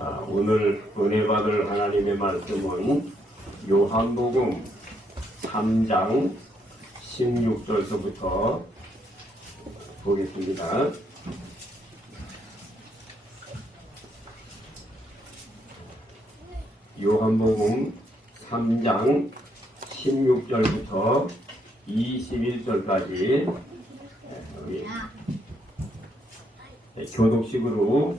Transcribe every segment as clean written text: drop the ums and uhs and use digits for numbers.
자, 오늘 은혜 받을 하나님의 말씀은 요한복음 3장 16절서부터 보겠습니다. 요한복음 3장 16절부터 21절까지 교독식으로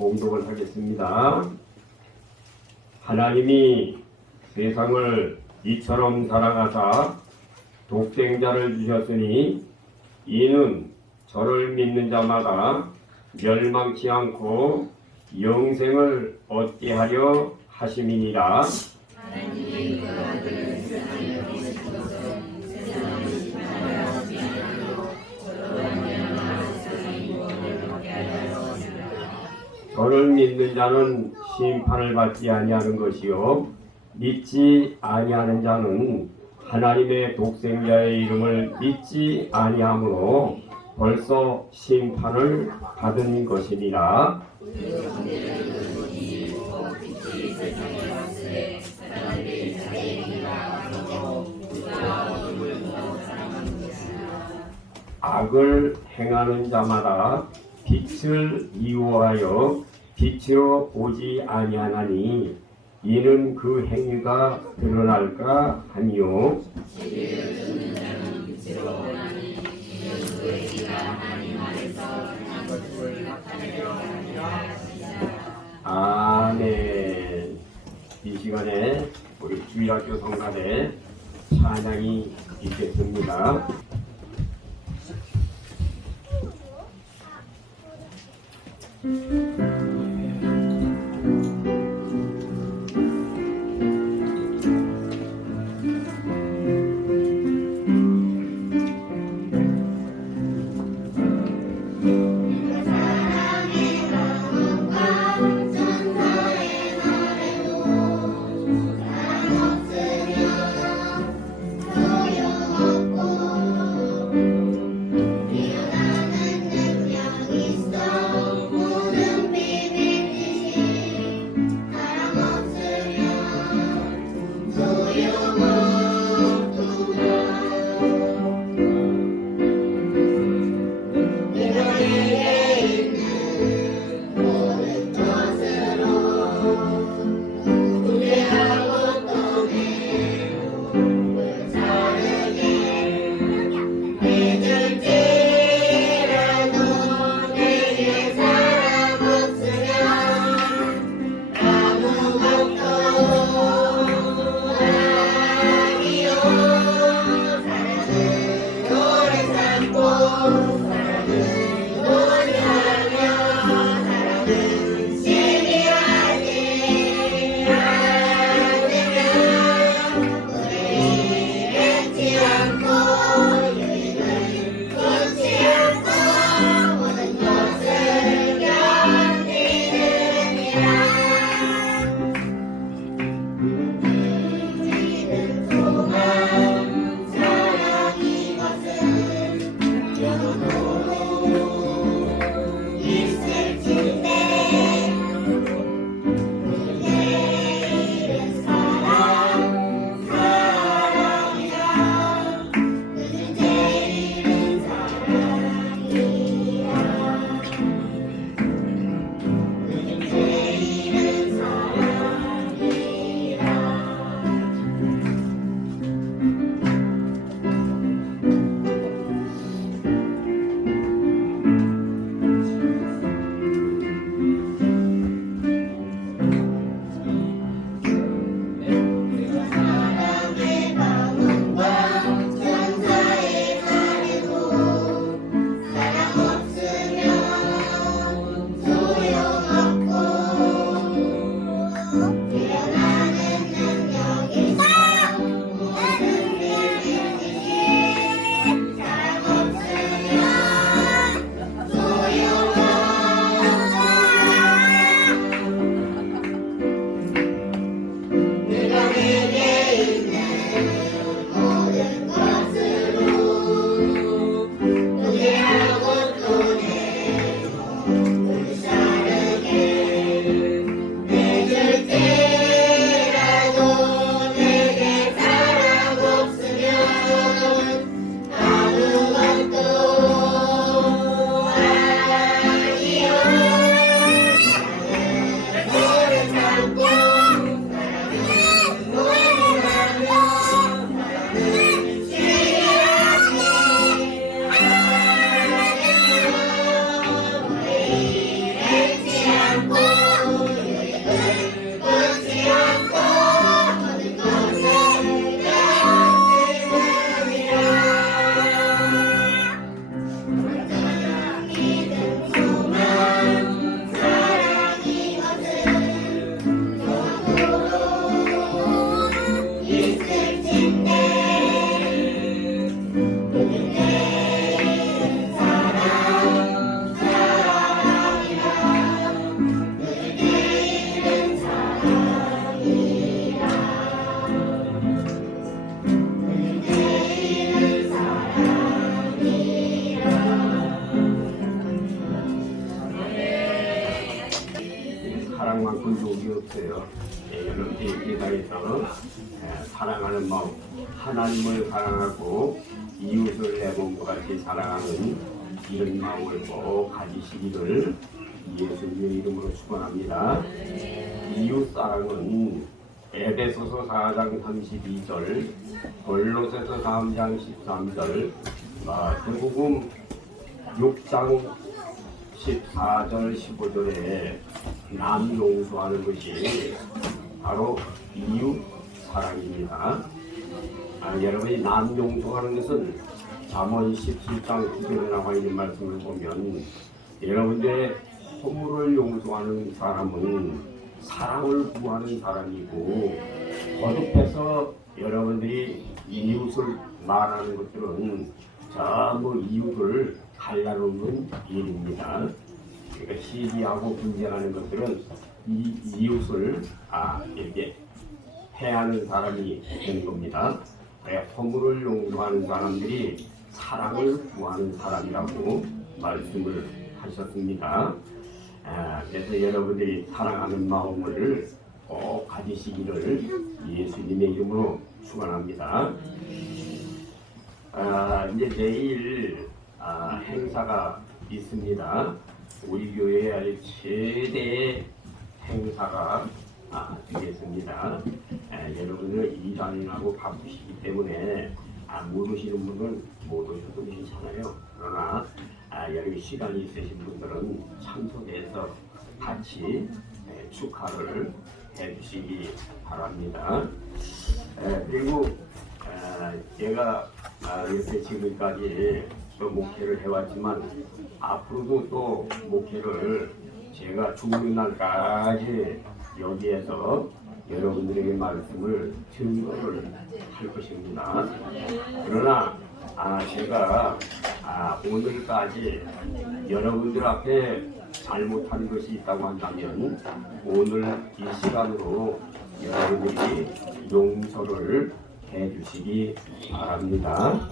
봉독을 하겠습니다. 하나님이 세상을 이처럼 사랑하사 독생자를 주셨으니 이는 저를 믿는 자마다 멸망치 않고 영생을 얻게 하려 하심이니라. 하나님의 그 아들을 세상에 보내주셔서 세상을 심판하여 미안하고 저로 말미암아 세상의 구원을 받게 하려 하시리라. 저를 믿는 자는 심판을 받지 아니하는 것이요 믿지 아니하는 자는 하나님의 독생자의 이름을 믿지 아니하므로 벌써 심판을 받은 것이니라. 악을 행하는 자마다 빛을 미워하여 빛으로 보지 아니하나니 이는 그 행위가 드러날까 하니요. 아멘. 이 시간에 우리 주일학교 성가대 찬양이 있겠습니다. 있어요. 여러분들이 이 세상에서 사랑하는 마음, 하나님을 사랑하고 이웃을 내 몸과 같이 사랑하는 이런 마음을 꼭 가지시기를 예수님의 이름으로 축원합니다. 이웃 사랑은 에베소서 4장 32절, 골로새서 3장 13절, 마태복음 6장 14절 15절에 남 용서하는 것이 바로 이웃 사랑입니다. 여러분이 남 용서하는 것은 잠언 17장 9절에 나와 있는 말씀을 보면 여러분들의 허물을 용서하는 사람은 사랑을 구하는 사람이고 거듭해서 여러분들이 이웃을 말하는 것들은 전부 이웃을 갈라놓는 일입니다. 그러니까 시기하고 분쟁하는 것들은 이웃을 이렇게 해하는 사람이 되는 겁니다. 허물을 용서하는 사람들이 사랑을 구하는 사람이라고 말씀을 하셨습니다. 그래서 여러분들이 사랑하는 마음을 꼭 가지시기를 예수님의 이름으로 축원합니다. 이제 내일 행사가 있습니다. 우리 교회의 아주 최대의 행사가 되겠습니다. 여러분들 일하느라고 바쁘시기 때문에 못 오시는 분은 못 오셔도 괜찮아요. 그러나 여러분 시간이 있으신 분들은 참석해서 같이 축하를 해주시기 바랍니다. 그리고 제가 이렇게 지금까지 또 목회를 해왔지만 앞으로도 또 목회를 제가 죽는 날까지 여기에서 여러분들에게 말씀을 증거를 할 것입니다. 그러나 제가 오늘까지 여러분들 앞에 잘못한 것이 있다고 한다면 오늘 이 시간으로 여러분들이 용서를 해주시기 바랍니다.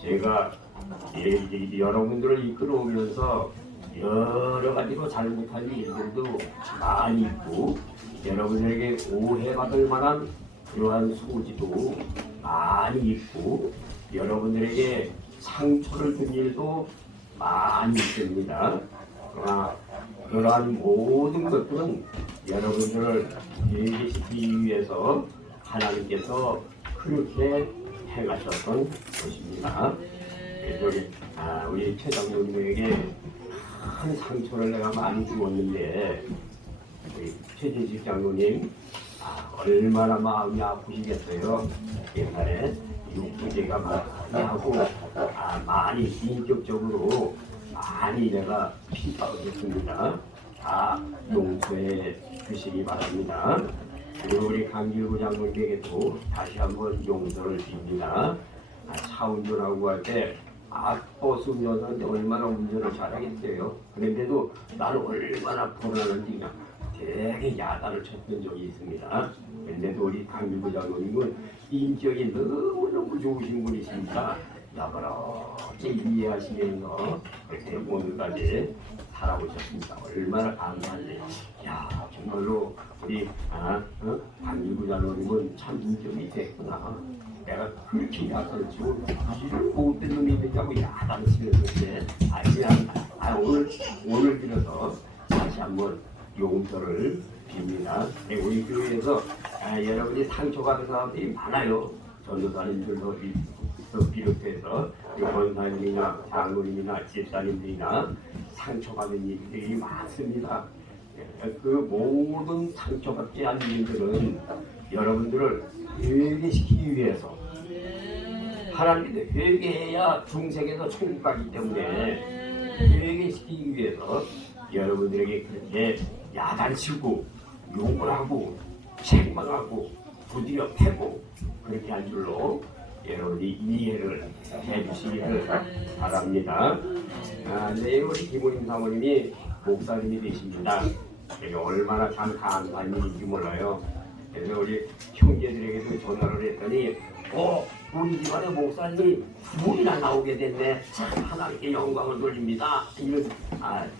제가 여러분들을 이끌어오면서 여러 가지로 잘못한 일들도 많이 있고 여러분에게 오해받을 만한 그러한 소지도 많이 있고 여러분들에게 상처를 준 일도 많이 있습니다. 그러나 그러한 모든 것들은 여러분들을 회개시키기 위해서 하나님께서 그렇게 행하셨던 것입니다. 그래서 우리 최 장로님에게 큰 상처를 내가 많이 주었는데 우리 최진식 장로님 얼마나 마음이 아프시겠어요. 옛날에 육부제가 많이 하고 많이 인격적으로 많이 내가 피파하겠습니다. 다 용서해 주시기 바랍니다. 그리고 우리 강길구 장로님에게도 다시 한번 용서를 빕니다. 차 운전하고 할 때 버스 운전하는데 얼마나 운전을 잘하겠어요. 그런데도 나는 얼마나 불안한지 그냥 되게 야단을 쳤던 적이 있습니다. 그런데도 우리 강길구 장로님은 인격이 너무너무 좋으신 분이시니까 나그렇게 이해하시면서 그렇게 오늘까지 살아오셨습니다. 얼마나 감사한지. 정말로 우리 강길구 장로님은 참 인격이 됐구나. 내가 그렇게 야단을 치고 이를 못된 놈이 되냐고 야단을 치면서 오늘 빌어서 다시 한번 용서를 빕니다. 우리 교회에서 여러분이 상처받은 사람들이 많아요. 전도사님들도 비롯해서 권사님이나 장로님이나 집사님들이나 상처받은 일들이 많습니다. 그 모든 상처받지 않는 일들은 여러분들을 회개시키기 위해서 하나님께 회개해야 중생에서 천국 가기 때문에 회개시키기 위해서 여러분들에게 그렇게 야단치고 욕을 하고 책망하고 부디어 패고 그렇게 한 줄로 여러분이 이해를 해주시기를 바랍니다. 내일 우리 김우림 사모님이 목사님이 되십니다. 얼마나 참 감사한 일인지 몰라요. 그래서 우리 형제들에게도 전화를 했더니 우리 집안에 목사님이 두 분이나 나오게 됐네. 참 하나님께 영광을 돌립니다. 이런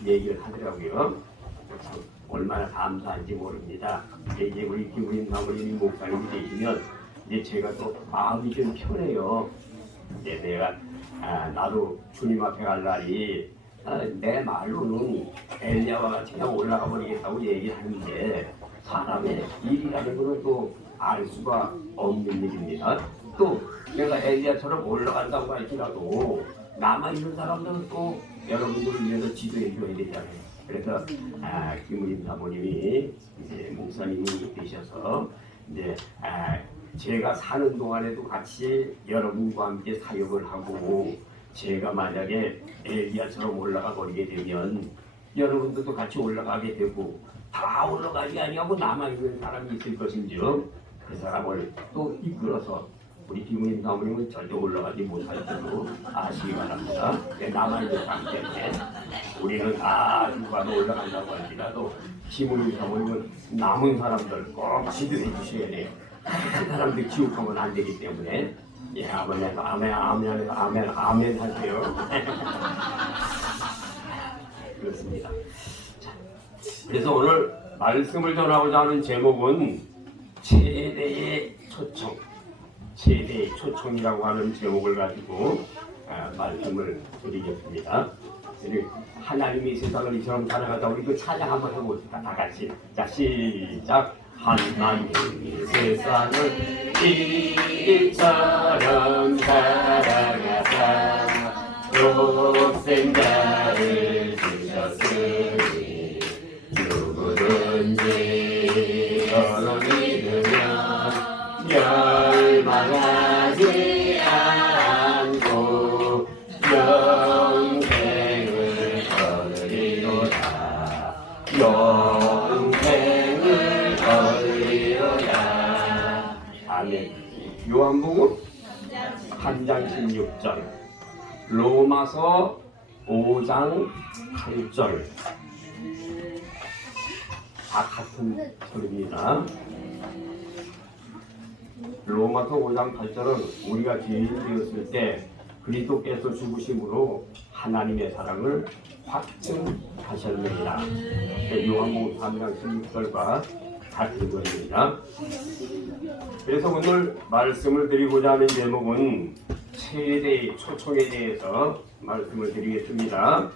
얘기를 하더라고요. 참 얼마나 감사한지 모릅니다. 이제 우리 김우림 사모님이 목사님이 되시면 이제 제가 또 마음이 좀 편해요. 이제 내가 나도 주님 앞에 갈 날이 내 말로는 엘리야와 같이 그냥 올라가 버리겠다고 얘기하는데 사람의 일이라는 것은 또 알 수가 없는 일입니다. 또 내가 엘리야처럼 올라간다고 할지라도 남아있는 사람들은 또 여러분들을 위해서 지도해 줘야 되잖아요. 그래서 김우림 사모님이 이제 목사님이 되셔서 이제 제가 사는 동안에도 같이 여러분과 함께 사역을 하고 제가 만약에 엘리야처럼 올라가 버리게 되면 여러분들도 같이 올라가게 되고 다 올라가지 아니하고 남아있는 사람이 있을 것인지요. 그 사람을 또 이끌어서 우리 김우림 사모님은 절대 올라가지 못할 줄로 아시기 바랍니다. 남아있는 사람 때문에 우리는 다 누가도 올라간다고 할지라도 김우림 사모님은 남은 사람들 꼭 지도해 주셔야 돼요. 그 사람들 기억하면 안 되기 때문에 아멘 하세요. 그렇습니다. 자, 그래서 오늘 말씀을 전하고자 하는 제목은 최대의 초청, 최대의 초청이라고 하는 제목을 가지고 말씀을 드리겠습니다. 하나님이 세상을 이처럼 살아가다 우리 그 찬양 한번 해봅시다. 다 같이. 자, 시작. 하나님이 세상을 이처럼 사랑하사 독생자를 주셨으니 누구든지 저를 믿으면 멸망하지 않고 영생을 얻으리로다. 영생을 얻으리로다. 아멘. 요한복음 3장 16절, 로마서 5장 8절 다 같은 소리입니다. 로마서 5장 8절은 우리가 죄인 되었을 때 그리스도께서 죽으심으로 하나님의 사랑을 확증하셨느니라. 요한복음 3장 16절과 같은 것입니다. 그래서 오늘 말씀을 드리고자 하는 제목은 최대의 초청에 대해서 말씀을 드리겠습니다.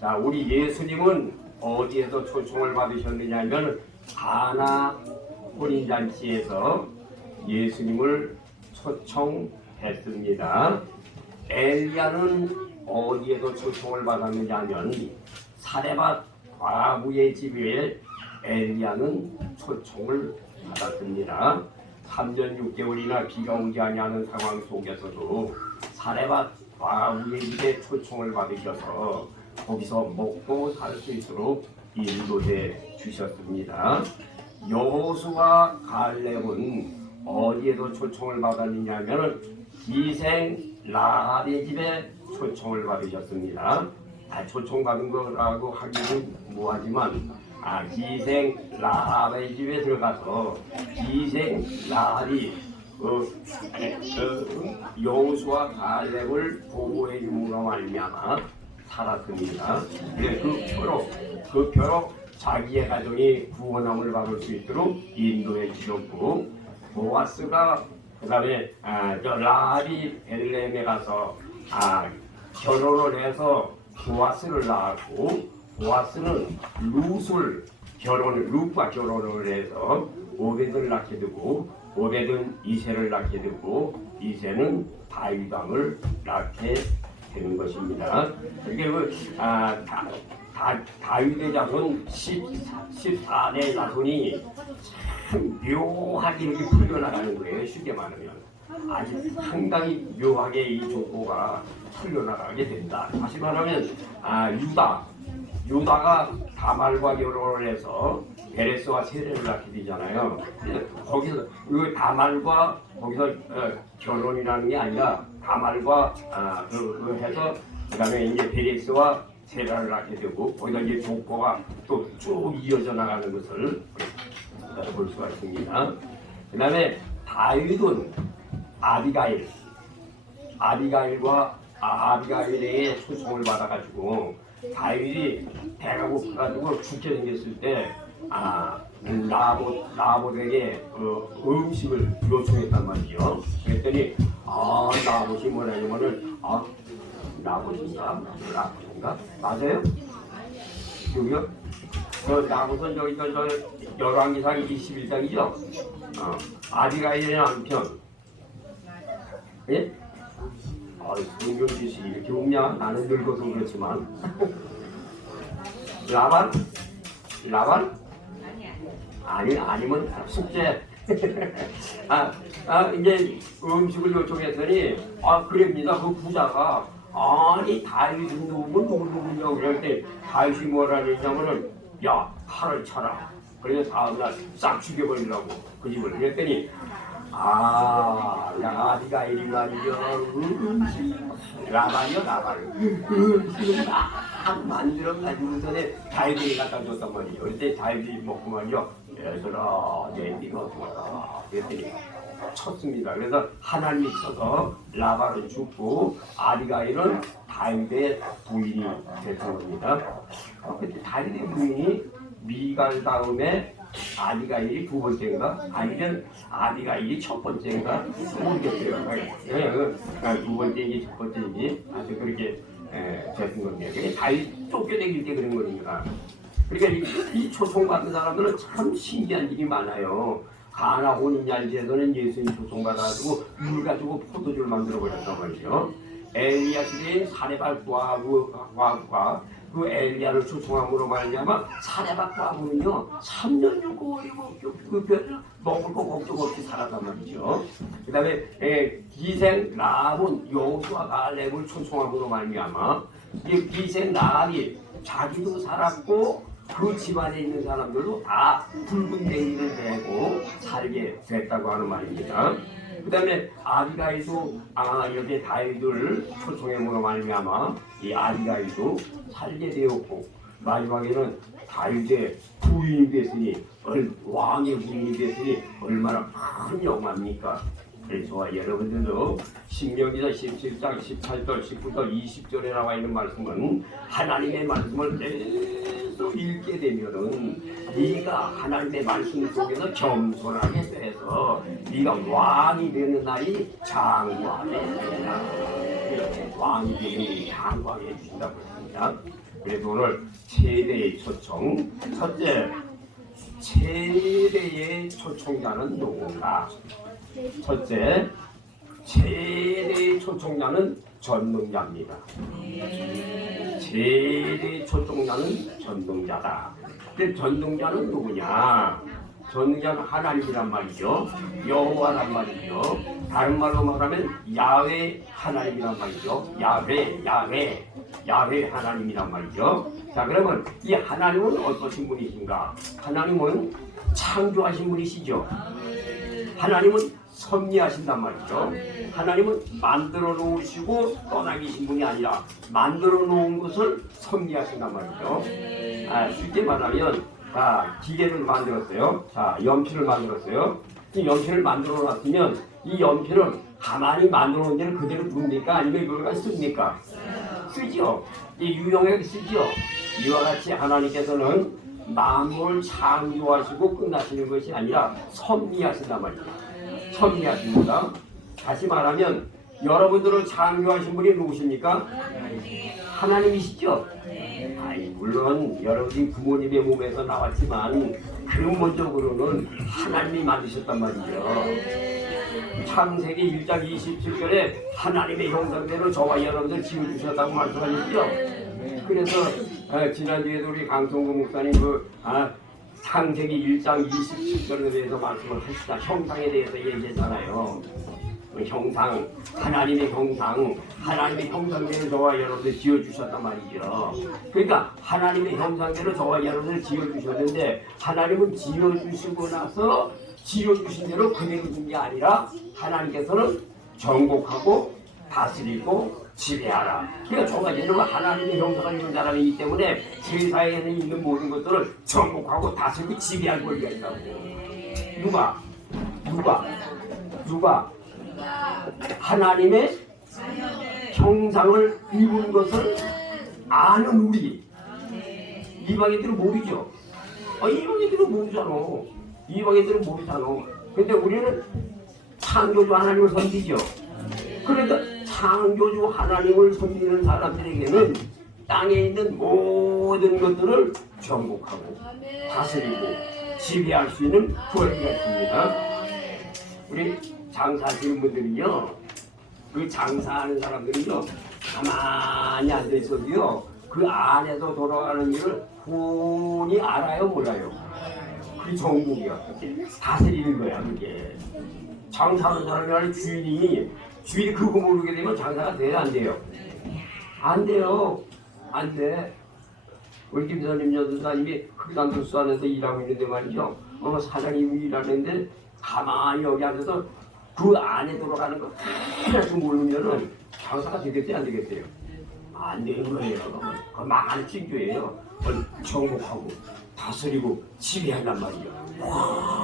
자, 우리 예수님은 어디에서 초청을 받으셨느냐 하면 가나 혼인잔치에서 예수님을 초청했습니다. 엘리야는 어디에서 초청을 받았느냐 하면 사레밧 과부의 집에 엘리야는 초청을 받았습니다. 3년 6개월이나 비가 오지 아니하는 상황 속에서도 사레밧 과부의 집에 초청을 받으셔서 거기서 먹고 살 수 있도록 인도해 주셨습니다. 여호수아 갈렙은 어디에서 초청을 받았느냐 하면 기생 라합의 집에 초청을 받으셨습니다. 초청받은 거라고 하기는 뭐하지만 기생 라합의 집에 들어가서 기생 라합이 여호수아 갈렙을 보호해 줌으로 말미암아 살았습니다. 그 표로 자기의 가정이 구원함을 받을 수 있도록 인도해 주셨고, 보아스가 그 다음에 라합이 베들레헴에 가서 결혼을 해서 보아스를 낳았고, 보아스는 룻과 결혼을 해서 오벳을 낳게 되고, 오벳은 이새를 낳게 되고, 이새는 다윗 왕을 낳게 되는 것입니다. 이게 다윗의 자손 14대 자손이 참 묘하게 이렇게 풀려나가는 거예요. 쉽게 말하면 아주 상당히 묘하게 이 족보가 풀려나가게 된다. 다시 말하면 유다가 다말과 결혼을 해서 베레스와 세레를 낳게 되잖아요. 거기서 다말과 거기서 결혼이라는 게 아니라 다말과 해서 그다음에 이제 베레스와 세라를 낳게 되고 거기다 이제 족보가 또 쭉 이어져 나가는 것을 볼 수가 있습니다. 그다음에 다윗은 아비가일의 초청을 받아가지고 다윗이 배가 고파가지고 죽게 생겼을 때 나봇에게 음식을 요청했단 말이죠. 그랬더니 나봇이 뭐냐면은 나봇인가 맞아요? 여기요? 나봇은 저기 저 열왕기상 21장이죠. 아비가일의 남편. 예? 성경 지식이 이렇게 없냐? 나는 늙어서 그렇지만. 라반? 아니면 숙제. 이제 음식을 요청했더니 그럽니다. 그 부자가 다윗 누구냐고 그럴 때 다윗이 뭐라 그랬냐면은 야 칼을 쳐라. 그래서 다음날 싹 죽여버리려고 그 집을 그랬더니 아비가일이 말이죠. 라반이요. 음식을 막 만들어가지고서는 다윗에게 갖다 줬단 말이에요. 그때 다윗이 먹고 말이죠. 얘들아 내 니가 어떡하라 그랬더니 쳤습니다. 그래서 하나님이 쳐서 라반은 죽고 아비가일은 다윗의 부인이 됐던 겁니다. 그때 다윗의 부인이 미갈 다음에 아비가일이 두 번째인가? 아니면 아비가일이 첫 번째인가? 모르겠어요. 두 번째인지 첫 번째인지 아주 그렇게 됐던 겁니다. 그게 다윗 쫓겨내길 때 그런 거니까. 그러니까 이 초청받은 사람들은 참 신기한 일이 많아요. 가나 혼인잔치에서는 예수님 초청받아가지고 물 가지고 포도주를 만들어버렸단 말이죠. 엘리야 시대에 사레발 과부가 그 엘리야를 초청함으로 말미암아 사레발 과부는요 3년 6개월이고 그 별을 먹을 거 걱정 없이 살았단 말이죠. 그 다음에 기생 라합은 여호수아 갈렙을 초청함으로 말미암아 이 기생 라합이 자기도 살았고 그 집안에 있는 사람들도 다 붉은 댕기를 메고 살게 됐다고 하는 말입니다. 그 다음에 아비가일도 여기 다윗을 초청함으로 말미암아 이 아비가일도 살게 되었고 마지막에는 다윗의 부인이 됐으니 왕의 부인이 됐으니 얼마나 큰 영광입니까? 그래서 여러분들도 신명기사 17장 18절 19절 20절에 나와 있는 말씀은 하나님의 말씀을 계속 읽게 되면은 네가 하나님의 말씀 속에서 겸손하게 돼서 네가 왕이 되는 날이 장구하게 되리라. 이렇게 왕이 되는 장구하게 해주신다고 했습니다. 그래서 오늘 최대의 초청 첫째 최대의 초청자는 누군가? 첫째, 최대의 초청자는 전능자입니다. 최대의 초청자는 전능자다. 근데 전능자는 누구냐? 전능자는 하나님이란 말이죠. 여호와란 말이죠. 다른 말로 말하면 야훼 하나님이란 말이죠. 야훼 하나님이란 말이죠. 자, 그러면 이 하나님은 어떠신 분이신가? 하나님은 창조하신 분이시죠. 하나님은 섭리하신단 말이죠. 하나님은 만들어 놓으시고 떠나기신 분이 아니라 만들어 놓은 것을 섭리하신단 말이죠. 쉽게 말하면 기계를 만들었어요. 연필을 만들었어요. 이 연필을 만들어 놨으면 이 연필을 가만히 만들어 놓은 데를 그대로 둡니까? 아니면 이걸 씁니까? 쓰죠. 이 유용하게 쓰죠. 이와 같이 하나님께서는 만물을 창조하시고 끝나시는 것이 아니라 섭리하신단 말이죠. 섭리하십니다. 다시 말하면 여러분들을 창조하신 분이 누구십니까? 하나님이시죠? 물론 여러분이 부모님의 몸에서 나왔지만 근본적으로는 하나님이 만드셨단 말이죠. 창세기 1장 27절에 하나님의 형상대로 저와 여러분들 지어주셨다고 말씀하셨죠. 그래서 지난주에도 우리 강성구 목사님 창세기 1장 27절에 대해서 말씀을 하시다 형상에 대해서 얘기했잖아요. 형상, 하나님의 형상, 하나님의 형상대로 저와 여러분들 지어주셨단 말이죠. 그러니까 하나님의 형상대로 저와 여러분들 지어주셨는데 하나님은 지어주시고 나서 지어주신 대로 그대로 둔 게 아니라 하나님께서는 정복하고 다스리고 지배하라. 그러니까 저가 여러분 하나님의 형상을 입은 사람이기 때문에 세상에는 있는 모든 것들을 정복하고 다스리고 지배할 권리가 있다고. 누가 하나님의 형상을 입은 것을 아는 우리 이방인들은 모르죠. 이방인들은 모르잖아. 이방인들은 모르잖아. 근데 우리는 창조주 하나님을 섬기죠. 그러니까 창조주 하나님을 섬기는 사람들에게는 땅에 있는 모든 것들을 정복하고 다스리고 지배할 수 있는 권리가 있습니다. 우리 장사하시는 분들이요, 그 장사하는 사람들이요, 가만히 앉아 있어도요, 그 안에서 돌아가는 일을 뻔히 알아요, 몰라요? 그게 정복이야. 다스리는 거야, 그게. 장사하는 사람이 아니라 주인이 그거 모르게 되면 장사가 돼야 안 돼요? 안 돼요. 안 돼. 우리 김사님 여도사님이 흑산도수 안에서 일하고 있는데 말이죠. 사장님이 일하는데 가만히 여기 앉아서 그 안에 돌아가는 거 하나도 모르면은 장사가 되겠어요, 안 되겠어요? 안 되는 거예요. 그거 망하는 징조예요. 그걸 정복하고 다스리고 지배한단 말이죠.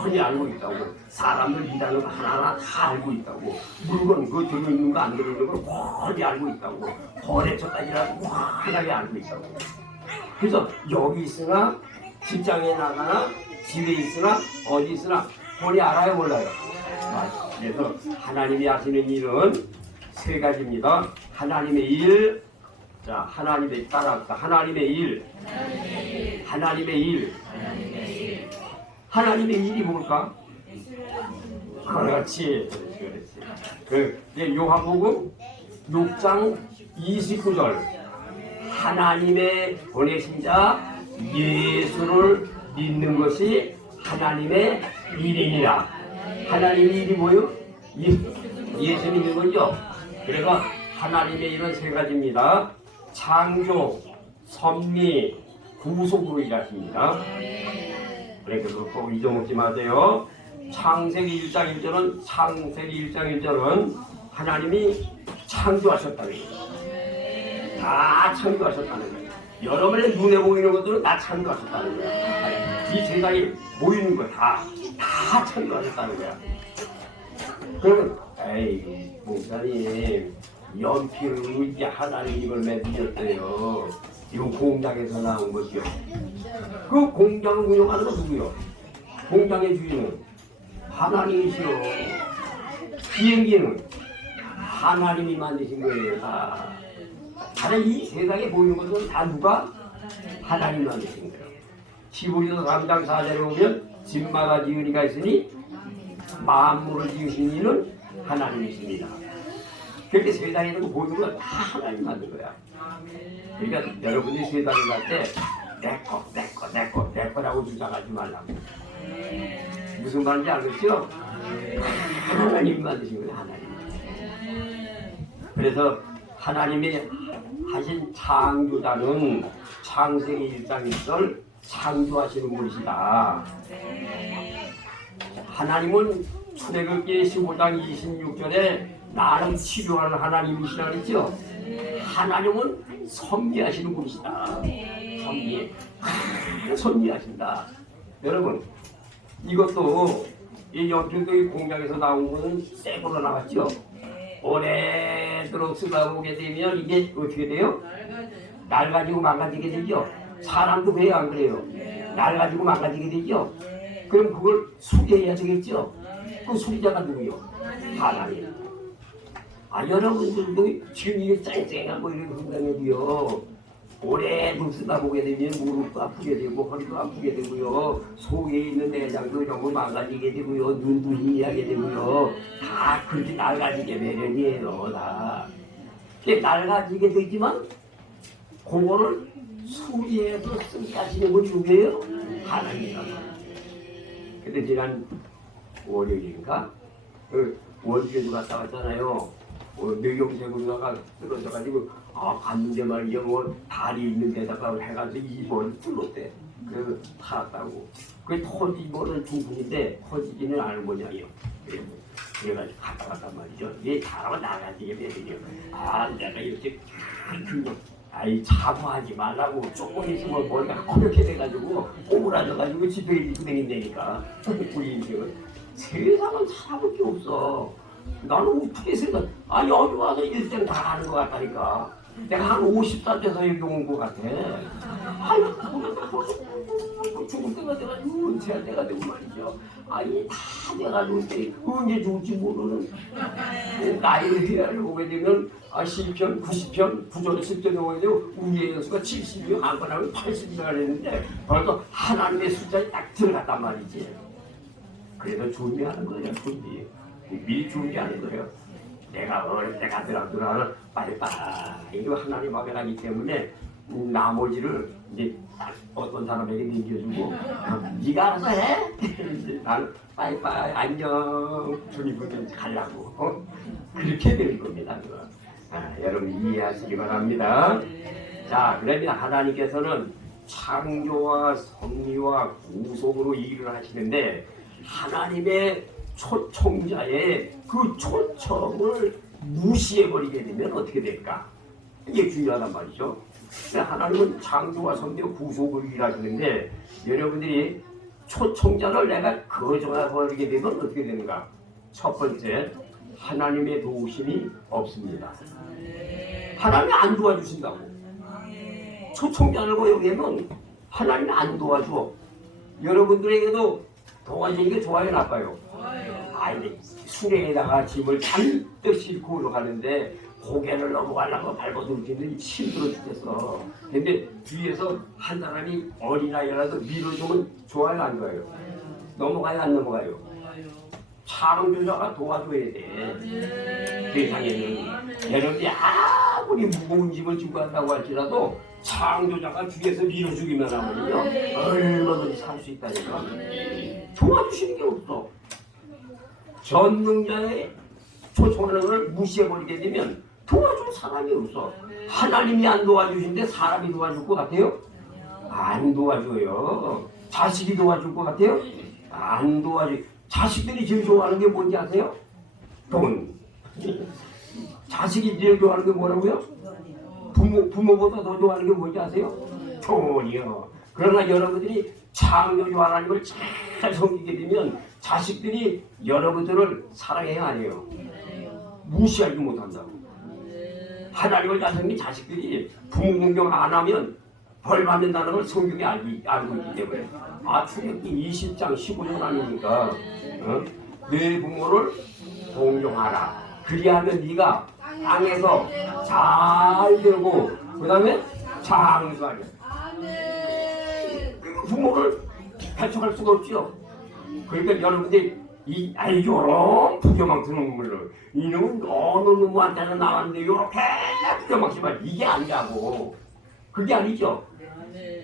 뻔히 알고 있다고. 사람들 일하는 거 하나하나 다 알고 있다고. 물건 그거 들어있는 거 안 들어있는 거 뻔히 알고 있다고. 거래처까지라도 뻔하게 알고 있다고. 그래서 여기 있으나 직장에 나가나 집에 있으나 어디 있으나 뻔히 알아요, 몰라요? 그래서 하나님이 하시는 일은 세 가지입니다. 하나님의 일, 자, 하나님의 따라합시다. 하나님의 일, 하나님의 일. 하나님의 일이 뭘까? 그렇지. 그 요한복음 6장 29절. 하나님의 보내신 자 예수를 믿는 것이 하나님의 일이니라. 하나님의 일이 뭐요? 예수 믿는 거죠. 그래서 하나님의 일은 세 가지입니다. 창조, 섭리, 구속으로 일하십니다. 그래서 꼭 잊어먹지 마세요. 창세기 1장 1절은 하나님이 창조하셨다는 거예요. 다 창조하셨다는 거예요. 여러분의 눈에 보이는 것들은 다 창조하셨다는 거예요. 이 세상에 보이는 거 다 창조하셨다는 거야. 그러면 에이 목사님 연필로 이게 하나님 이걸 만드셨대요. 이거 공장에서 나온 것이요. 그 공장을 운영하는 건 누구요? 공장의 주인은 하나님이시요. 비행기는 하나님이 만드신 거예요. 다. 이 세상에 보이는 것은 다 누가? 하나님 만드신 거예요. 히브리서 3장 4절에 보면 집마다 지으니가 있으니 만물을 지으신 이는 하나님이십니다. 그렇게 세상에 있는 거 보이는 건 다 하나님 만든 거야. 그러니까 여러분이 세상에 갈 때 내 거라고 주장하지 말라고. 무슨 말인지 알겠죠? 하나님이 만드신 거예요, 하나님. 그래서 하나님이 하신 창조자는 창세기 1장 1절 창조하시는 분이시다. 하나님은 출애굽기 15장 26절에 나를 치료하는 하나님이시라 그랬죠? 하나님은 섭리하시는 분이시다. 섭리하신다. 여러분, 이것도 이 연필도 공장에서 나온 거는 새 거로 나왔죠? 오래도록 쓰다 보게 되면 이게 어떻게 돼요? 낡아지고 망가지게 되죠? 사람도 왜 안 그래요? 낡아지고 망가지게 되죠? 그럼 그걸 수리해야 되겠죠? 그 수리자가 누구요? 하나님. 여러분들도 지금 이게 쨍쨍하고 이런 건강에도요, 오래도 쓰다 보게 되면 무릎도 아프게 되고 허리도 아프게 되고요, 속에 있는 내장도 이런 거 망가지게 되고요, 눈도 희미하게 되고요, 다 그렇게 낡아지게 매련이에요. 다 이게 낡아지게 되지만 그거를 수리해서 쓰게 하시는 분이 누구예요? 하나님이라고. 근데 지난 월요일인가 그 원주에도 갔다 왔잖아요. 뇌경색으로다가 쓰러져가지고 갔는데 말이야 다리 있는 데다가 해가지고 입을 뚫었대. 그래서 살았다고. 그게 터지고는 중풍인데 터지지는 않은 모양이에요. 그래가지고 갔다 왔단 말이죠. 이게 사람은 나가지게 되거든요. 내가 이렇게 자부하지 말라고. 조금 있으면 머리가 허옇게 돼가지고 오그라져가지고 집에 입고 다닌다니까. 우리 인생은 세상은 찾아볼 게 없어. 나는 웃기게 생각. 여기 와서 일생 다 하는 것 같다니까. 내가 한 50살 돼서 여기 온 것 같아. 아이고, 죽을 때가 돼가지고, 은퇴할 때가 되고 말이죠. 아니, 다 돼가지고, 이제 언제 죽을지 모르는 나이를 헤아려 오게 되면, 10편, 90편, 부조리 10편에 오게 되고, 우리의 연수가 70이요, 한 번 하면 80이가 했는데, 벌써 하나님의 숫자에 딱 들어갔단 말이지. 그래서 준비하는 거예요, 준비. 미리 준비하는 거예요. 내가 어릴 때 가더라도 빨리빨리 하나님 앞에 가기 때문에 나머지를 이제 딱 어떤 사람에게 넘겨주고 네가 알아서 해. 나는 빨리빨리 안녕 주님 보면 가려고 그렇게 되는 겁니다. 여러분 이해하시기 바랍니다. 자, 그러면 하나님께서는 창조와 섭리와 구속으로 일을 하시는데 하나님의 초청자의 그 초청을 무시해버리게 되면 어떻게 될까? 이게 중요하단 말이죠. 하나님은 창조와 섭리와 구속을 일하시는데 여러분들이 초청자를 내가 거절해버리게 되면 어떻게 되는가? 첫 번째, 하나님의 도우심이 없습니다. 하나님이 안 도와주신다고. 초청자를 고용하면 하나님이 안 도와줘. 여러분들에게도 도와주는 게 좋아요, 나빠요? 아니, 수레에다가 짐을 잔뜩 싣고 가는데 고개를 넘어가려고 밟아도 이렇게 힘들어 죽겠어. 근데 뒤에서 한 사람이 어린아이라도 밀어주면 좋아요, 안 좋아요? 넘어가요, 안 넘어가요? 창조자가 도와줘야 돼. 세상에는 여러분이 아무리 무거운 짐을 지고 간다고 할지라도 창조자가 뒤에서 밀어주기만 하면요 얼마든지 살 수 있다니까. 도와주시는 게 없어. 전능자의 초청하는 걸 무시해버리게 되면 도와줄 사람이 없어. 하나님이 안 도와주시는데 사람이 도와줄 것 같아요? 안 도와줘요. 자식이 도와줄 것 같아요? 안 도와줘. 자식들이 제일 좋아하는 게 뭔지 아세요? 돈. 자식이 제일 좋아하는 게 뭐라고요? 부모보다 더 좋아하는 게 뭔지 아세요? 돈이요. 그러나 여러분들이 창조주 하나님을 잘 섬기게 되면 자식들이 여러분들을 사랑해야 하네요. 무시하지 못한다고. 하나님을 잘 섬긴 자식들이 부모 공경 안 하면 벌 받는다는 걸 성경에 알고 있기 때문에. 출애굽기 20장 15절 아닙니까? 내 부모를 공경하라. 그리하면 네가 땅에서 잘 되고 그 다음에 장수하려. 부모를 배척할 수가 없죠. 그러니까 여러분들이 요런 부정망치는 물로 이놈은 어느 놈한테는 나왔는데 이렇게 부정망치면 이게 아니라고. 그게 아니죠.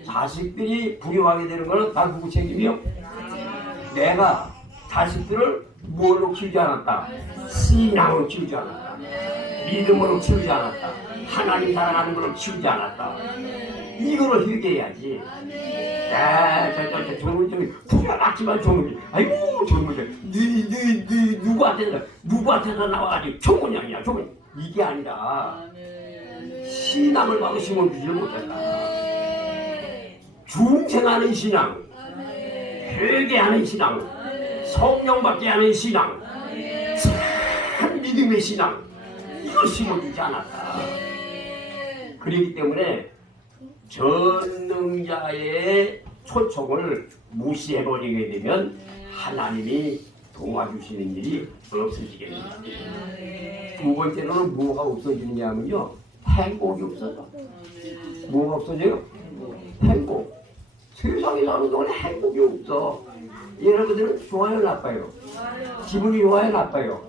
자식들이 부유하게 되는 거는 다 누구 책임이요? 내가 자식들을 뭘로 키우지 않았다? 신앙으로 키우지 않았다. 믿음으로 키우지 않았다. 하나님 사랑하는 걸로 키우지 않았다. 이거를 회개해야지. 저놈이 부여났지만 저놈이 아이고 저놈이 누구한테서 나와가지고 총원이야 총원. 이게 아니라 신앙을 받고 심어주지를 못했다. 중생하는 신앙, 회개하는 신앙, 성령받게 하는 신앙, 참 믿음의 신앙, 이걸 심어주지 않았다. 그렇기 때문에 전능자의 초청을 무시해버리게 되면 하나님이 도와주시는 일이 없어지겠습니다. 두 번째로는 뭐가 없어지느냐면요, 행복이 없어져. 뭐가 없어져요? 행복. 세상에 사는 동안에 행복이 없어. 여러분들은 좋아요, 나빠요? 기분이 좋아요, 나빠요?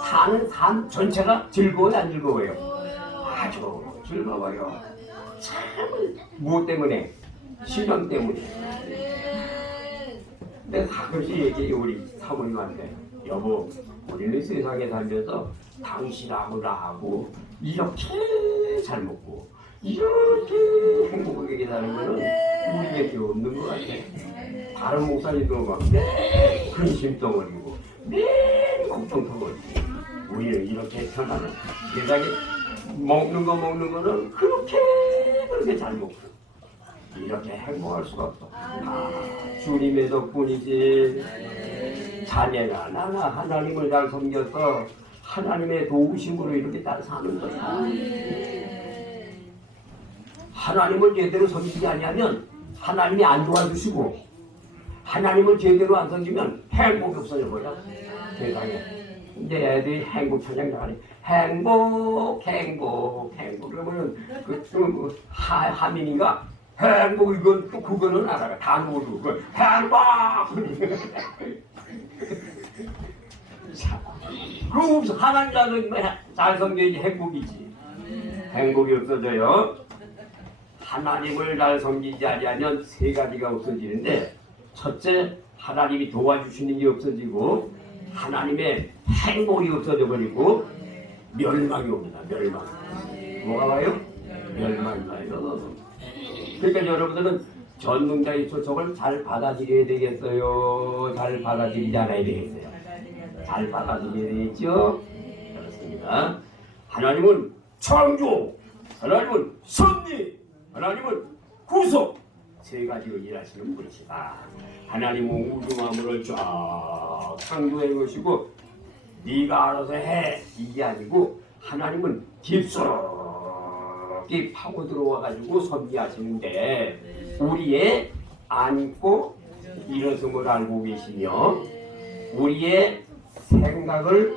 사는 삶 전체가 즐거워요, 안 즐거워요? 아주 즐거워요. 참, 무엇 때문에? 신앙 때문에. 내가 가끔씩 얘기해요, 우리 사모님한테. 여보, 우리는 세상에 살면서 당신하고 나하고 이렇게 잘 먹고 이렇게 행복하게 사는 거는 우리에게 없는 것 같아. 다른 목사님도 막 매일 근심 덩어리고 매일 걱정 덩어리고 우리는 이렇게 편안한 세상에 먹는 거는 그렇게 잘 먹고 이렇게 행복할 수가 없어. 다 주님의 덕분이지. 자네나 나나 하나님을 잘 섬겨서 하나님의 도우심으로 이렇게 잘 사는 거야. 하나님을 제대로 섬기지 아니하면 하나님이 안 도와주시고 하나님을 제대로 안 섬기면 행복이 없어져 버려 세상에. 이제 애들이 행복 찬양 나가니 행복 그러면은 그 하민인가 행복 이건 또 그거는 알아 다 모르고 그 행복 그거 없어. 하나님 잘 섬겨야지 행복이지. 행복이 없어져요. 하나님을 잘 섬기지 아니하면 세 가지가 없어지는데 첫째 하나님이 도와주시는 게 없어지고 하나님의 행복이 없어져 버리고 멸망이 옵니다. 멸망. 뭐가 와요? 멸망이 와요. 그러니까 여러분들은 전능자의 초청을 잘 받아들여야 되겠어요. 잘 받아들이지 않아야 되겠어요. 잘 받아들여야 되겠죠? 그렇습니다. 하나님은 창조, 하나님은 섭리, 하나님은 구속 세 가지로 일하시는 분이시다. 하나님은 우주 만물을 쫙 창조해 놓으시고 네가 알아서 해 이게 아니고 하나님은 깊숙이 파고 들어와 가지고 섭리하시는데 우리의 안고 일어섬을 알고 계시며 우리의 생각을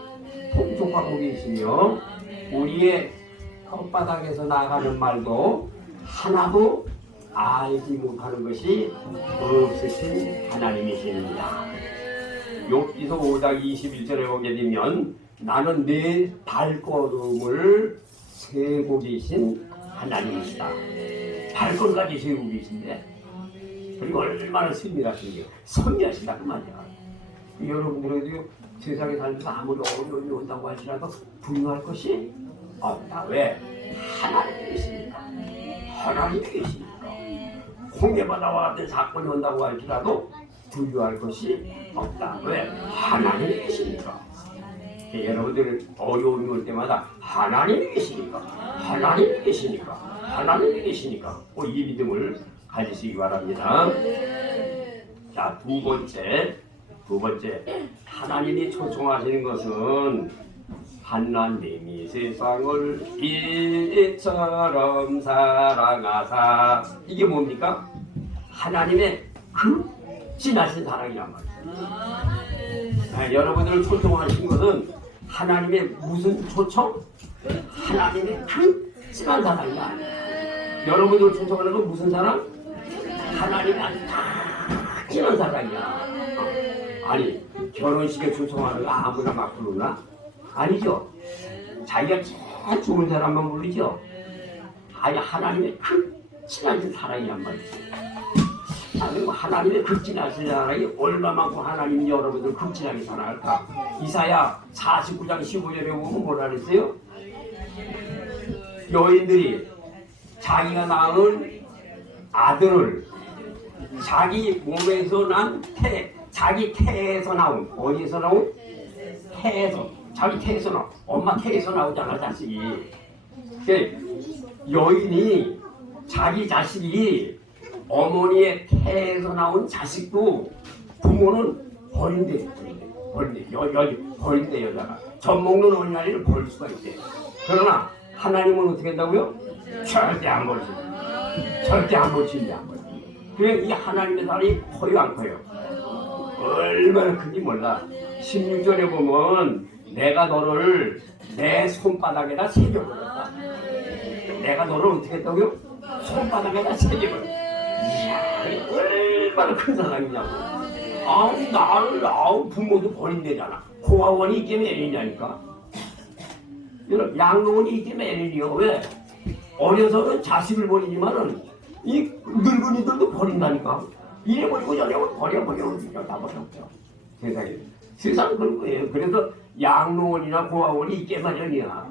통촉하고 계시며 우리의 혓바닥에서 나가는 말도 하나도 알지 못하는 것이 없으신 하나님이십니다. 욥기서 5장 21절에 보게 되면 나는 내 발걸음을 세고 계신 하나님이시다. 발걸음까지 세우고 계신데 그리고 얼마나 선미하신게 선미하시다 그 말이야. 여러분들에도 세상에 살면서 아무리 어려움이 온다고 할지라도 분노할 것이 없다. 왜? 하나님이 계시니까. 하나님이 계시니까. 홍해바다와 같은 사건이 온다고 할지라도 분류할 것이 없다. 왜? 하나님이 계시니까. 여러분들 어려움이 올 때마다 하나님이 계시니까. 하나님이 계시니까. 하나님이 계시니까. 이 믿음을 가지시기 바랍니다. 자, 두 번째 하나님이 초청하시는 것은 하나님이 세상을 이처럼 사랑하사 이게 뭡니까? 하나님의 그 지나신 사랑이란 말이에요. 여러분들을 초청하신 것은 하나님의 무슨 초청? 하나님의 그 진한 사랑이야. 여러분들을 초청하는 건 무슨 사랑? 하나님의 딱 진한 사랑이야. 아니 결혼식에 초청하는 거 아무나 막 부르나? 아니죠. 자기가 제일 좋은 사람만 부르죠. 아니 하나님의 그 진하신 사랑이란 말이죠. 아니 하나님의 극진하신 사랑이 얼마만큼 하나님이 여러분들 극진하게 사랑할까? 이사야 49장 15절에 보면 뭐라 그랬어요? 여인들이 자기가 낳은 아들을 자기 몸에서 난 자기 태에서 나온 어디에서 나온? 태에서 자기 태에서 나온 엄마 태에서 나오잖아 자식이. 여인이 자기 자식이 어머니의 태에서 나온 자식도 부모는 버린대. 버린대 여자가. 젖 먹는 어린아이를 버릴 수가 있대. 그러나 하나님은 어떻게 한다고요? 절대 안 버리지. 절대 안 버리지. 그래 이 하나님의 사랑이 커요 안 커요? 얼마나 큰지 몰라. 16절에 보면 내가 너를 내 손바닥에다 새겨버렸다. 내가 너를 어떻게 했다고요? 손바닥에다 새겨버렸다. 이야 얼마나 큰 사랑이냐고. 나를 부모도 버린대잖아. 고아원이 있기 애인이냐니까. 양로원이 있기 애인이요. 왜? 어려서는 자식을 버리지만은 이 늙은이들도 버린다니까. 이래 버리고 저래 버려 다 버려. 세상은 그런 거예요. 그래서 양로원이나 고아원이 있게 마련이야.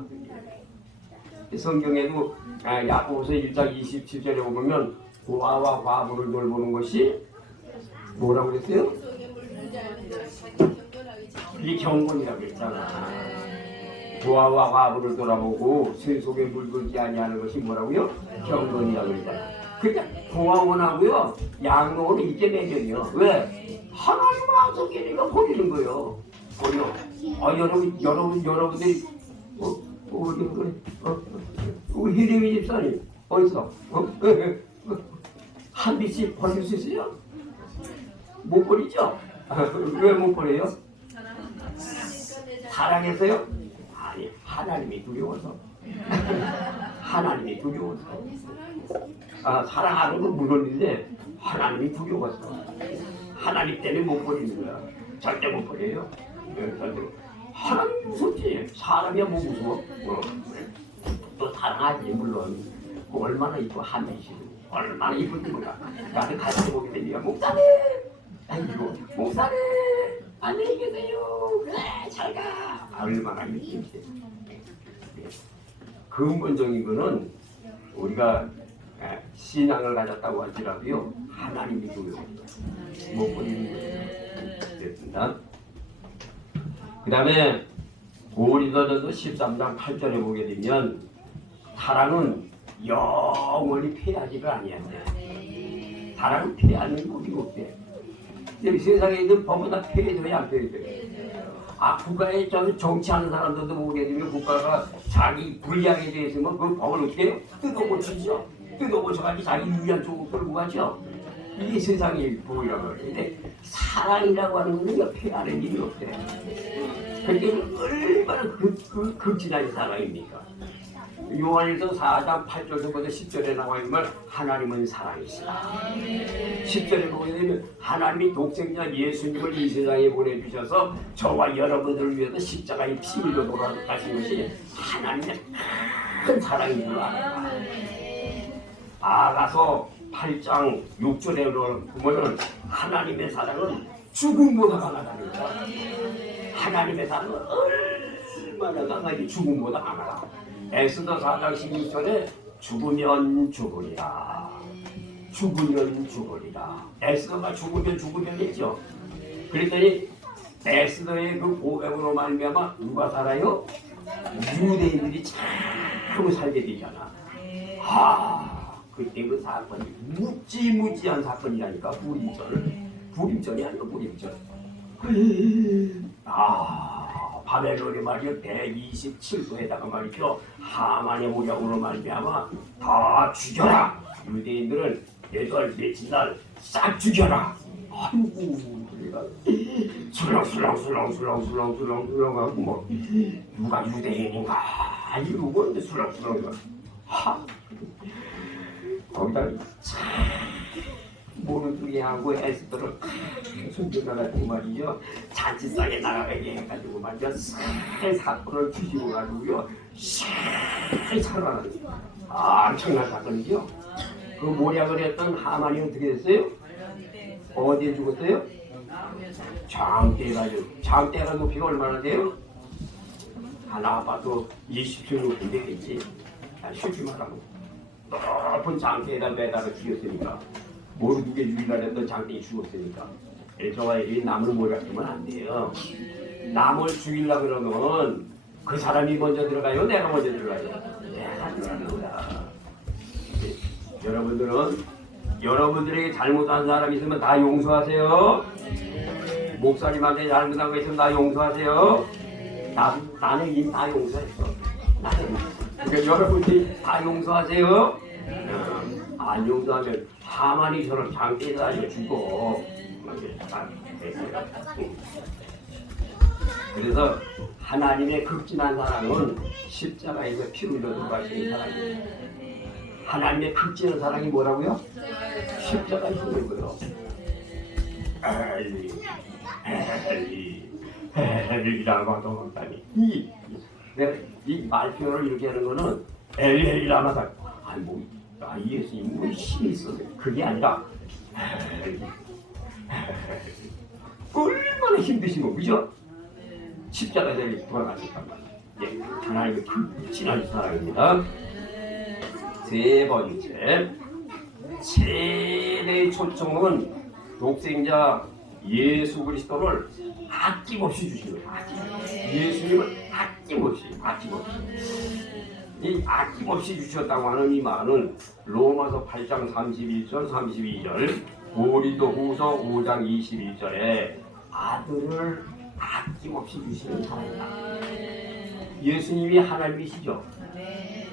성경에도 야고보서 1장 27절에 보면 고아와 과부를 돌보는 것이 뭐라고 그랬어요? 이 경건이라고 했잖아. 고아와 과부를 돌아보고 쇠 속에 물들지 아니하는 것이 뭐라고요? 경건이라고 했잖아. 그러니까 고아원하고요 양로원은 이게 매력이요. 왜? 하나님을 안 섬기니까 버리는 거예요. 버려. 여러분들이 우리 희림이 집사님 어디서? 한 빛이 버릴 수 있어요? 못 버리죠? 왜 못 버려요? 사랑해서요? 아니, 하나님이 두려워서. 하나님이 두려워서. 사랑하는 건 물론인데 하나님이 두려워서. 하나님 때문에 못 버리는 거야. 절대 못 버려요. 절대로. 하나님 무섭지. 사람이야 뭐 무서워. 또 사랑하지 물론. 얼마나 이뻐 하늘이시고 얼마나 이쁜지 몰라. 나는 같이 보게 되니까 목사님, 아이고 목사님 안녕히 계세요. 그래 잘가. 얼마나 이쁜지. 근본적인 거는 우리가 신앙을 가졌다고 할지라도요 하나님이 두려워요. 못 버리는 거예요. 됐습니다. 그 다음에 고린도전서 13장 8절에 보게 되면 사랑은 영원히 패하지가 아니한대. 사랑은 패하는 법이 없대. 여기 세상에 있는 법보다 패해져야 안 패해져요. 국가에 정치하는 사람들도 보게 되면 국가가 자기 불리하게 되어 있으면 그 법을 어떻게 해요? 뜯어고치죠. 뜯어고쳐가지고 자기 유리한 쪽으로 끌고 가죠. 이게 세상의 법이라고 하는데 사랑이라고 하는 것은 패하는 일이 없대. 그러니까 얼마나 극진한 사랑입니까? 요한일서 4장 8절부터 10절에 나와 있는 말 하나님은 사랑이시다. 10절에 보게 되면 하나님이 독생자 예수님을 이 세상에 보내주셔서 저와 여러분들을 위해서 십자가의 피 흘려 돌아가신 것이 하나님의 큰 사랑인 줄 알아요. 아가서 8장 6절에 보면 하나님의 사랑은 죽음보다 강하다는 거야. 하나님의 사랑은 얼마나 강하지 죽음보다 강하다. 엑소더 4장 16절에 죽으면 죽으리라. 죽으면 죽으리라. 엑소더가 죽으면 했죠. 그랬더니 엑소더의 그 고백으로 말미암아 누가 살아요? 유대인들이 참 살게 되잖아. 그때 그 사건이 무지무지한 사건이라니까. 불임절이 아니고 불임절. 바벨론이 말이요 127도에다가 말이죠 하만의 모략으로 말미암아 다 죽여라. 유대인들은 며칠 날 싹 죽여라. 아이고 우리가 술렁술렁 하고 뭐 누가 유대인인가 이러고 있는데 술렁술렁 거기다 모르게 하고 에스더를 숨겨놔가지고 말이죠 잔치상에 나가게 해가지고 말이죠 살 사건을 뒤집어 가지고요 살 살아나는 엄청난 사건이죠. 그 모략을 했던 하만이 어떻게 됐어요? 어디에 죽었어요? 장대가 높이가 얼마나 돼요? 하나 아파도 20층 높이 되겠지. 쉽게 말하면 높은 장대에다 매다가 죽였으니까 모르게 유일하게 했던 장대이 죽었으니까 저와 이 남을 몰아주면 안 돼요. 남을 죽이려고 그러면 그 사람이 먼저 들어가요? 내가 먼저 들어가요? 내가 들어가는 거야. 여러분들에게 잘못한 사람이 있으면 다 용서하세요. 목사님한테 잘못한 거 있으면 다 용서하세요. 나는 이미 다 용서했어. 그러니까 여러분들이 다 용서하세요. 안 용서하면 하만이처럼 장대에다 죽어. 그래서 하나님의 극진한 사랑은 십자가에서 피 흘려 돌아가신 사랑이에요. 하나님의 극진한 사랑이 뭐라고요? 십자가에서 흘려요. 엘리라마 도망다니. 이 말표현을 이렇게 하는 거는 엘리라마다. 예수님 뭐 힘이 있어서 그게 아니라 얼마나 힘드시고 그죠? 십자가에 돌아가셨단 말이에요. 하나님의 극진한 사랑입니다. 세 번째, 최대의 초청은 독생자 예수 그리스도를 아낌없이 주시는 거예요. 예수님을 아낌없이 이 아낌없이 주셨다고 하는 이 말은 로마서 8장 31절 32절 고린도 후서 5장 21절에 아들을 아낌없이 주시는 사랑이다. 예수님이 하나님이시죠.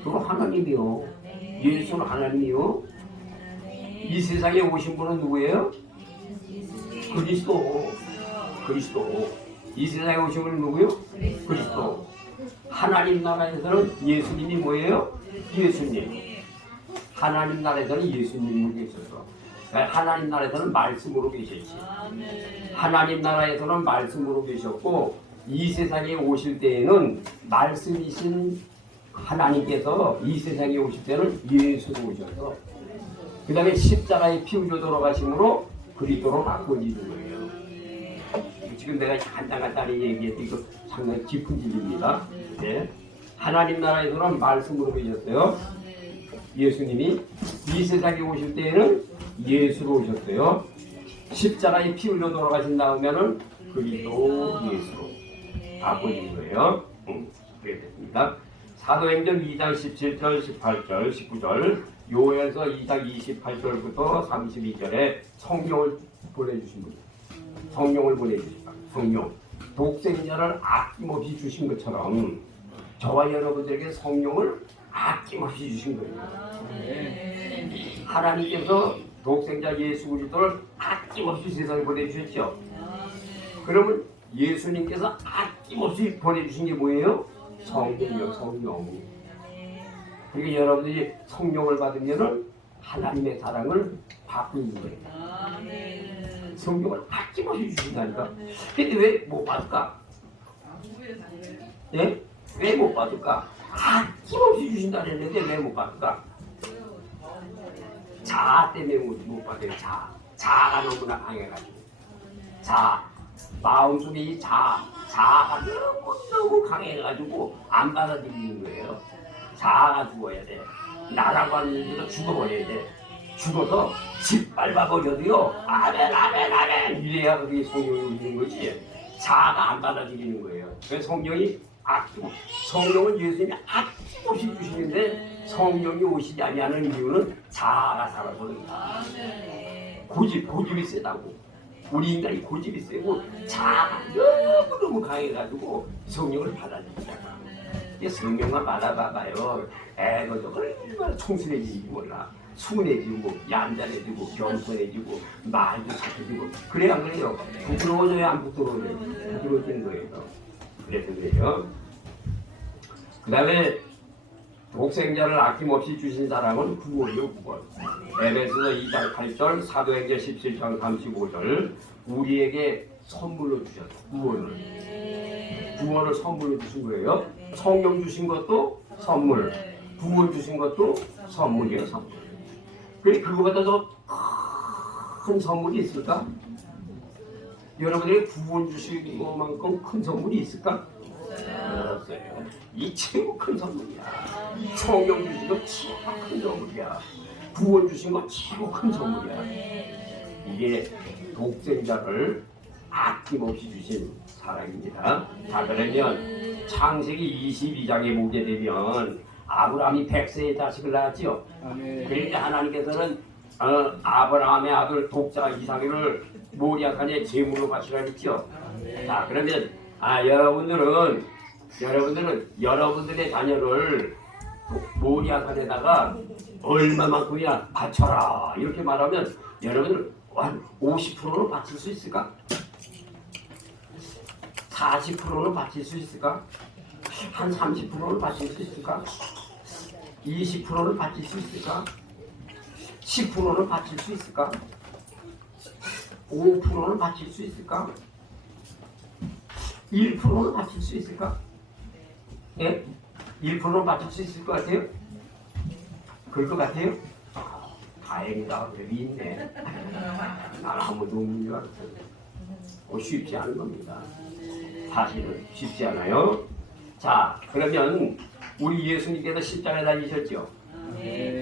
그거 하나님이요. 예수는 하나님이요. 이 세상에 오신 분은 누구예요? 그리스도. 이 세상에 오신 분은 누구요? 그리스도. 하나님 나라에서는 예수님이 뭐예요? 예수님. 하나님 나라에서는 예수님이 계셔서 하나님 나라에서는 말씀으로 계셨지. 하나님 나라에서는 말씀으로 계셨고 이 세상에 오실 때에는 말씀이신 하나님께서 이 세상에 오실 때는 예수로 오셔서 그 다음에 십자가에 피 흘려 돌아가심으로 그리스도로 바꿔지는 거예요. 지금 내가 간단히 얘기했던 이거 상당히 깊은 진리입니다. 네. 하나님 나라에서는 말씀으로 계셨어요. 예수님이 이 세상에 오실 때에는 예수로 오셨어요. 십자가에 피 흘려 돌아가신 다음에는 그리스도 예수로 바꿔진 거예요. 그렇게 됐습니다. 사도행전 2장 17절, 18절, 19절 요에서 2장 28절부터 32절에 성령을 보내주신 분이에요. 성령을 보내주신 분. 성령. 독생자를 아낌없이 주신 것처럼 저와 여러분들에게 성령을 아낌없이 주신 거예요. 하나님께서 독생자 예수 그리스도를 아낌없이 세상에 보내주셨죠. 그러면 예수님께서 아낌없이 보내주신 게 뭐예요? 성령이요, 성령. 그러니까 여러분들이 성령을 받으면 하나님의 사랑을 받고 있는 거예요. 성령을 아낌없이 주신다니까. 근데 왜 못 받을까? 예? 왜 못 받을까? 아낌없이 주신다는데 왜 못 받을까? 자아 때문에 못 받아요. 자아가 너무나 강해가지고. 마음속에 이 자아가 너무 강해가지고 안 받아들이는 거예요. 자아가 죽어야 돼. 나라고 하는 일도 죽어버려야 돼. 죽어서 짓밟아버려도요. 아멘 이래야 그게 성령이 있는 거지. 자아가 안 받아들이는 거예요. 그래서 성령이 성령은 예수님이 아낌없이 주시는데 성령이 오시지 아니하는 이유는 자아가 살아서 그런다. 고집이 세다고. 우리 인간이 고집이 세고 자아가 너무 강해가지고 성령을 받아들이잖아. 성령만 받아봐봐요. 애가 얼마나 청순해지지 몰라. 순해지고 얌전해지고 겸손해지고 말도 착해지고 그래 안 그래요? 부끄러워져요 안 부끄러워져요? 부끄러워지는 거예요. 그래서 그래요. 그 다음에 독생자를 아낌없이 주신 사람은 구원이요, 구원. 에베소서 2장 8절, 사도행전 17장 35절 우리에게 선물로 주셨어요. 구원을 선물로 주신 거예요. 성령 주신 것도 선물, 구원 주신 것도 선물이에요, 선물. 그래 그거보다 더 큰 선물이 있을까? 여러분에게 구원 주신 것만큼 큰 선물이 있을까? 없어요. 이 최고 큰 선물이야. 성령 주신 거 최고 큰 선물이야. 구원 주신 거 최고 큰 선물이야. 이게 독생자를 아낌없이 주신 사랑입니다. 자 그러면 창세기 22장에 보게 되면 아브라함이 100세의 자식을 낳았지요. 그러니까 하나님께서는 아브라함의 아들 독자 이삭을 모리아산에 제물로 바치라 했지요. 자 그러면 여러분들의 자녀를 모리아산에다가 얼마만큼이나 바쳐라 이렇게 말하면 여러분들 한 50%는 바칠 수 있을까? 40%는 바칠 수 있을까? 한 30%는 바칠 수 있을까? 20%는 바칠 수 있을까? 10%는 바칠 수 있을까? 5%는 바칠 수 있을까? 1%는 바칠 수 있을까? 예? 1%는 바칠 수 있을 것 같아요? 그럴 것 같아요? 다행이다. 그래도 있네. 난 아무도 없는 줄 알았어요. 쉽지 않은 겁니다. 사실은 쉽지 않아요. 자, 그러면 우리 예수님께서 십자가에 달리셨죠?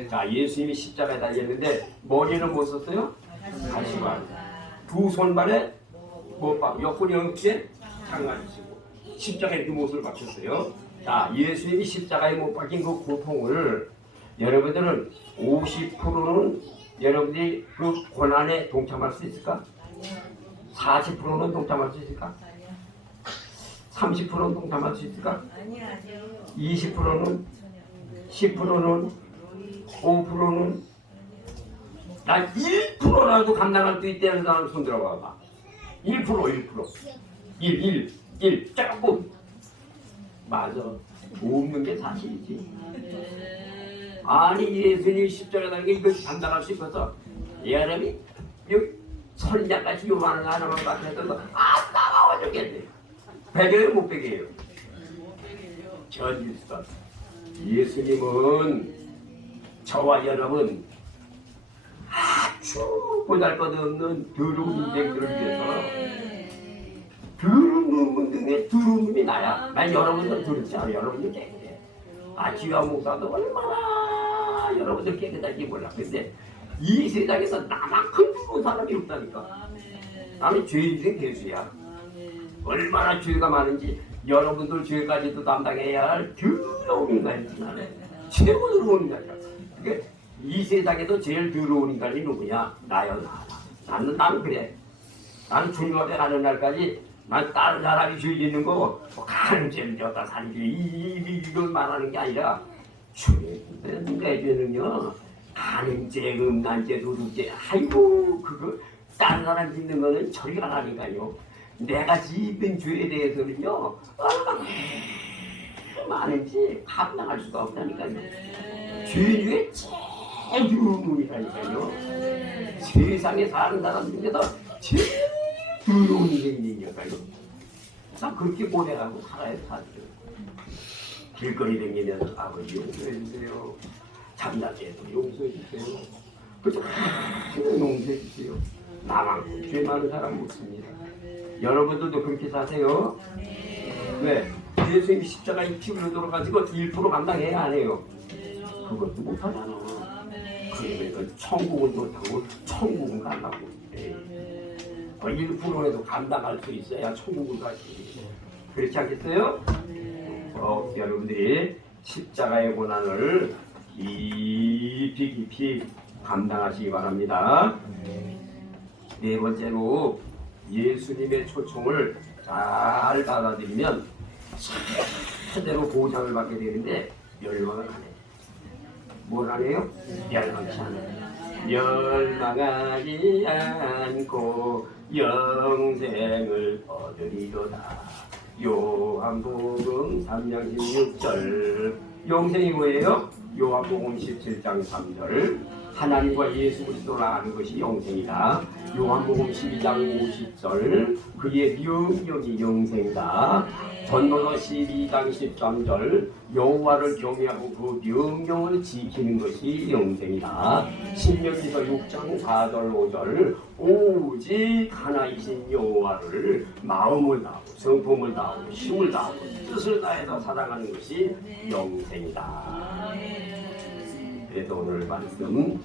자, 예수님이 십자가에 달렸는데 머리는 못 썼어요? 가시관. 두 손발에 옆구리 어깨에 장난이시고 십자가에 이렇게 못을 박혔어요. 자, 예수님이 십자가에 못 박힌 그 고통을 여러분들은 50%는 여러분들이 그 고난에 동참할 수 있을까? 40%는 동참할 수 있을까? 30%는 동참할 수 있을까? 20%는? 10%는? 5%는 나 1%라도 감당할 수 있다는 사람 손 들어봐봐. 1%. 1 조금. 맞아. 없는 게 사실이지. 아니 예수님이 십자가라는 게 이걸 감당할 수 있어서 이 사람이 여기 선인장같이 요만한 하나만 갖고 했던 따가워 죽겠네. 베개요 못 베개요. 전일선. 예수님은 저와 여러분 아주 보잘것없는 더러운 인생들을 위해서 더러운 등에 더러운 놈이 나야. 난 여러분들 더럽지 않아. 여러분들 깨끗해. 지와 목사도 얼마나 여러분들 깨끗할지 몰라. 근데 이 세상에서 나만큼 더러운 사람이 없다니까. 나는 죄인생 대수야. 얼마나 죄가 많은지 여러분들 죄까지도 담당해야 할 더러운 인간이지. 나는 최고 더러운 인간이야. 그러니까 이 세상에서 제일 더러운 인간이 누구냐? 나요. 나는 그래. 나는 주님 앞에 가는 날까지 난 다른 사람이 죄 짓는 거 가늠죄를 졌다 살기 이걸 말하는 게 아니라 내 죄는요 가늠죄, 음란죄, 도둑죄 아이고 그거 다른 사람 짓는 거는 처리가 나니까요. 내가 짓는 죄에 대해서는요 얼마나 많은지 감당할 수가 없다니까요. 죄 중에 제일 더러운 놈이라니까요. 세상에 사는 사람 중에서 제일 더러운 인생이니까요. 나 그렇게 고생하고 살아야 사실은. 길거리 다니면서 아버지 용서해주세요. 잠잘 때도 용서해주세요. 그저 항상 용서해주세요. 나만큼 죄 많은 사람 못습니다. 여러분들도 그렇게 사세요. 왜? 예수님이 십자가에 피 흘려들어가지고 1% 감당해야 안 해요. 그것도 못하잖아. 그러니까 천국은 못하고 천국은 간다고. 1%에도 감당할 수 있어야 천국을 가지. 그렇지 않겠어요? 여러분들이 십자가의 고난을 깊이 감당하시기 바랍니다. 네 번째로 예수님의 초청을 잘 받아들이면 제대로 보장을 받게 되는데 멸망을 안 해요. 뭘 안 해요? 멸망치 않아요. 멸망하지 않고 영생을 얻으리로다. 요한복음 3장 16절. 영생이 뭐예요? 요한복음 17장 3절. 하나님과 예수 그리스도를 아는 것이 영생이다. 요한복음 12장 50절. 그의 명령이 영생이다. 전도서 12장 13절. 여호와를 경외하고 그 명령을 지키는 것이 영생이다. 신명기서 6장 4절 5절. 오직 하나이신 여호와를 마음을 다하고 성품을 다하고 힘을 다하고 뜻을 다해서 사랑하는 것이 영생이다. 그래서 오늘 말씀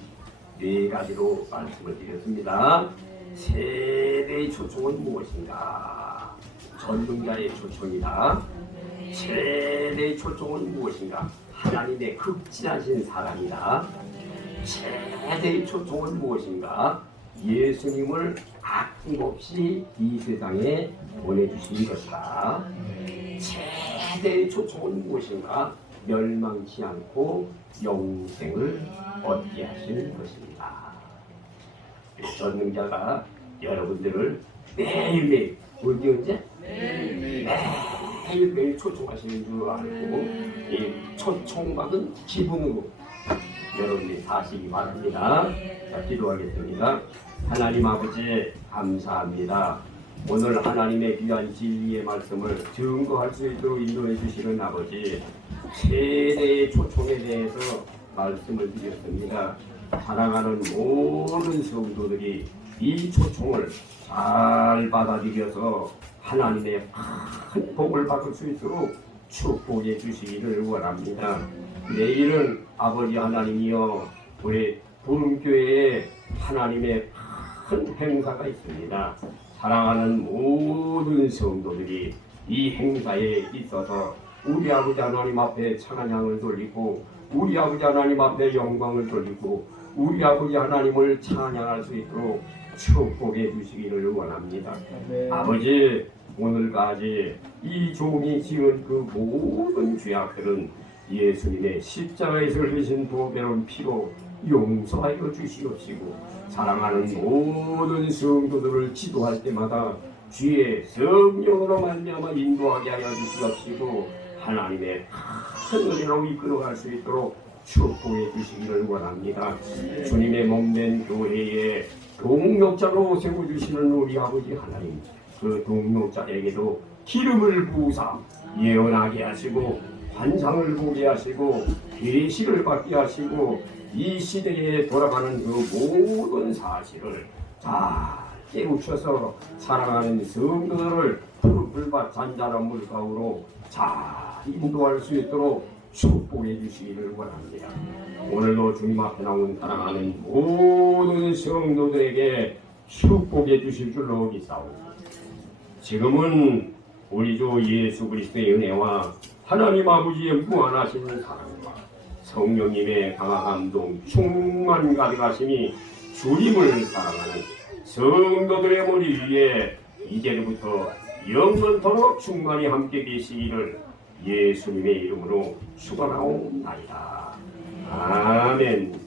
네 가지로 말씀을 드렸습니다. 세대의 초청은 무엇인가? 전능자의 초청이다. 최대의 초청은 무엇인가? 하나님의 극진하신 사랑이다. 최대의 초청은 무엇인가? 예수님을 아낌없이 이 세상에 보내주신 것이다. 최대의 초청은 무엇인가? 멸망치 않고 영생을 얻게 하시는 것입니다. 전능자가 여러분들을 매일매일 언제? 매일매일 초청하시는 줄 알고 이 초청받은 기분으로 여러분이 사시기 바랍니다. 자, 기도하겠습니다. 하나님 아버지 감사합니다. 오늘 하나님의 귀한 진리의 말씀을 증거할 수 있도록 인도해 주시는 아버지, 세대의 초청에 대해서 말씀을 드렸습니다. 사랑하는 모든 성도들이 이 초청을 잘 받아들여서 하나님의 큰 복을 받을 수 있도록 축복해 주시기를 원합니다. 내일은 아버지 하나님이여 우리 부름교회에 하나님의 큰 행사가 있습니다. 사랑하는 모든 성도들이 이 행사에 있어서 우리 아버지 하나님 앞에 찬양을 돌리고 우리 아버지 하나님 앞에 영광을 돌리고 우리 아버지 하나님을 찬양할 수 있도록 축복해 주시기를 원합니다. 네. 아버지 오늘까지 이 종이 지은 그 모든 죄악들은 예수님의 십자가에서 흘리신 보배로운 피로 용서하여 주시옵시고 사랑하는 모든 성도들을 지도할 때마다 주의 성령으로 말미암아 인도하게 하여 주시옵시고 하나님의 큰 은혜로 이끌어갈 수 있도록 축복해 주시기를 원합니다. 주님의 몸된 교회에 동력자로 세워주시는 우리 아버지 하나님, 그 동력자에게도 기름을 부으사 예언하게 하시고 환상을 보게 하시고 계시를 받게 하시고 이 시대에 돌아가는 그 모든 사실을 잘 깨우쳐서 사랑하는 성도들을 푸른풀밭 잔잔한 물가으로 잘 인도할 수 있도록 축복해 주시기를 원합니다. 오늘도 주님 앞에 나온 사랑하는 모든 성도들에게 축복해 주실 줄로 믿사옵니다. 지금은 우리 주 예수 그리스도의 은혜와 하나님 아버지의 무한하신 사랑과 성령님의 강한 감동 충만 가득하심이 주님을 사랑하는 성도들의 머리 위에 이제부터 영원토록 충만히 함께 계시기를 예수님의 이름으로 축원하옵나이다. 아멘.